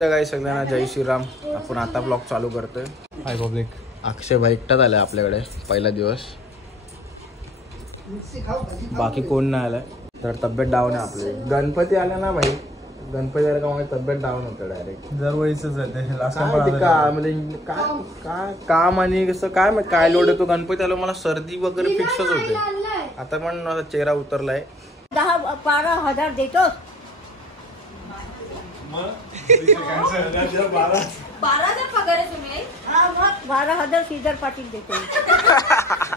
काय सगळ्यांना जय श्रीराम. आपण आता ब्लॉग चालू करतोय. हाय पब्लिक. अक्षय भाई एकटाच आलाय आपल्याकडे पहिला दिवस, बाकी कोण नाही आलाय. तर तब्येत डाऊन आहे आपली. गणपती आला ना भाई, गणपती आला का माझी तब्येत डाऊन होतं डायरेक्ट. दरवेळीच म्हणजे काय काम आणि कसं काय लोड येतो. गणपती आलो मला सर्दी वगैरे फिक्सच होते. आता पण चेहरा उतरलाय. 10-12 हजार देतो. 12,000 पगार आहे तुम्ही. 12,000 श्रीधर पाटील देतो.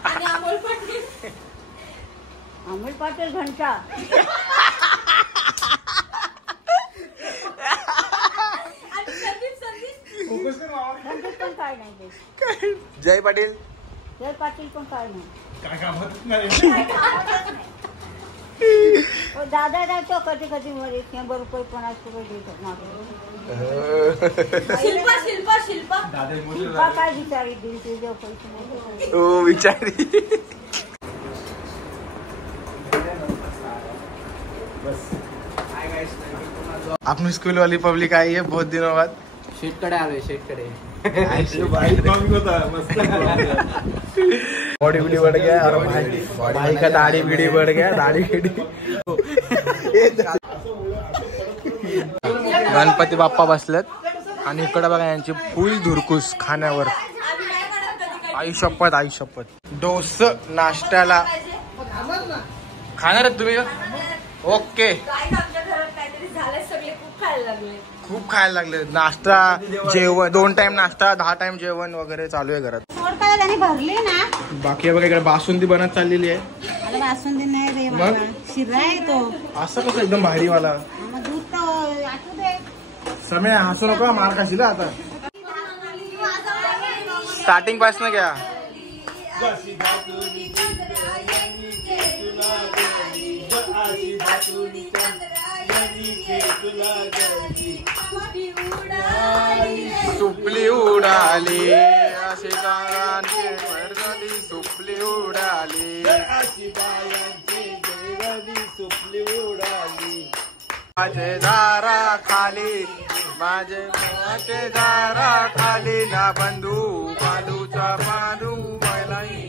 आणि अमोल पाटील. अमोल पाटील घंटा. आणि संदीप पण काय नाही देत. जय पाटील. जय पाटील पण काय नाही. काय कामच नाही. दादा जातो कधी कधी मध्ये 100 रुपये 50 रुपये देतात. शिल्पा शिल्पा शिल्पा शिल्पा काय विचारी दिल तुझे पैसे नाही. ओ विचारी. अपनी स्कूल वाली पब्लिक आई है बहुत दिनों बाद. शेटकडे आलोय शेटकडे. बॉडी बिडी बढ़ गया और भाई का दाढ़ी बिड़ी बढ़ गया. दाढ़ी बिड़ी. गणपती बाप्पा बसलेत आणि इकडे बघा यांची फुल धुरकुस खाण्यावर. आई शपथ आई शपथ. डोस नाश्त्याला खाणार आहेत तुम्ही. ओके. खूप खायला लागले. नाश्ता जेवण 2 टाइम नाश्ता 10 टाइम जेवण वगैरे चालू आहे घरात. भरले ना. बाकी बघा इकडे बासुंदी बनत चाललेली आहे. बासुंदी नाही रे मग शिरा आहे तो. असं कसं एकदम भारी वाला. दूध आठवू दे. समय हसू नको मार खाशील आता. स्टार्टिंग पासून घ्या. सुपली उडाली अशी गायांची वरदी. सुपली उडाली सुपली उडाली. माझे दारा खाली माझे दारा खाली ना बंधू बालूचा बालू मैलाई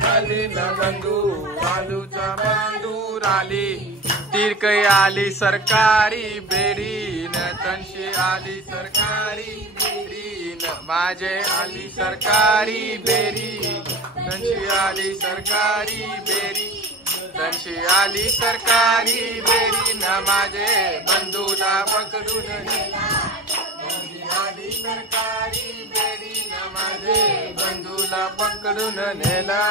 खाली ना बंधू बालूचा बांधू राली. तिरकई आली सरकारी बेरीन तनशी आली सरकारी बेरीन. माझे आली सरकारी बेरी तनशी आली सरकारी बेरी. तनशी आली सरकारी बेरी न माझे बंधूला पकडून आली सरकारी बेरी न माझे बंधूला पकडून नेला.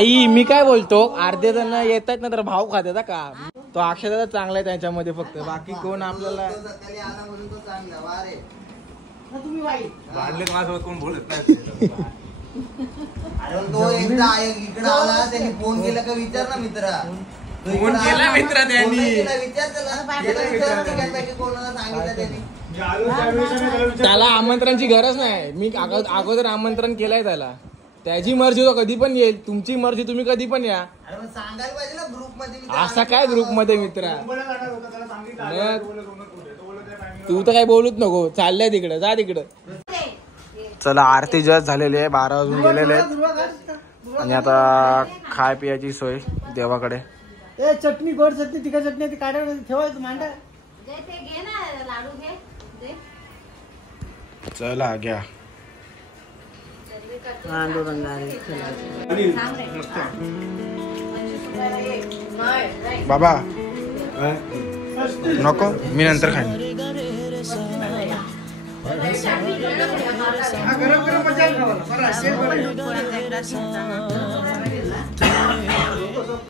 आई मी काय बोलतो अर्धे जण येतात ना तर भाव खात्यात का तो अक्षरशः चांगला आहे त्यांच्यामध्ये फक्त बाकी कोण आपल्याला भांडलेत माझ्यासोबत कोण बोलत नाही. तो एकदा इकडे आला त्यांनी फोन केला का विचार ना मित्रा. फोन केला मित्र त्यांनी विचार त्याला की कोणाला सांगितलं त्यांनी. मी आलो त्यावेळेस आम्ही त्याला विचारलं. त्याला आमंत्रणाची गरज नाही मी अगोदर आमंत्रण केलंय त्याला त्याची मर्जी तो कधी पण येईल तुमची मर्जी तुम्ही कधी पण या अरे पण सांगायला पाहिजे ना ग्रुप मध्ये. असा काय ग्रुप मध्ये मित्रा मुंबईला जाणार होता त्याला सांगितलं मग? आल्यावर बोलत होणार कुठे. तो बोलत त्या timing ला तू तर काही बोलूच नको चाललंय तिकडं जा तिकडं. चला आरती जस्ट झालेली आहे 12 वाजून गेलेले आहेत आणि आता खाय पियाची सोय देवाकडे. ए चटणी गोड चटणी तिखट चटणी ती काढायला ठेवायचं मांडा. ते घे ना लाडू घे दे. चला घ्या बाबा नको मी नंतर खाईन. हा गरम गरम मजा येईल खावायला. बरं,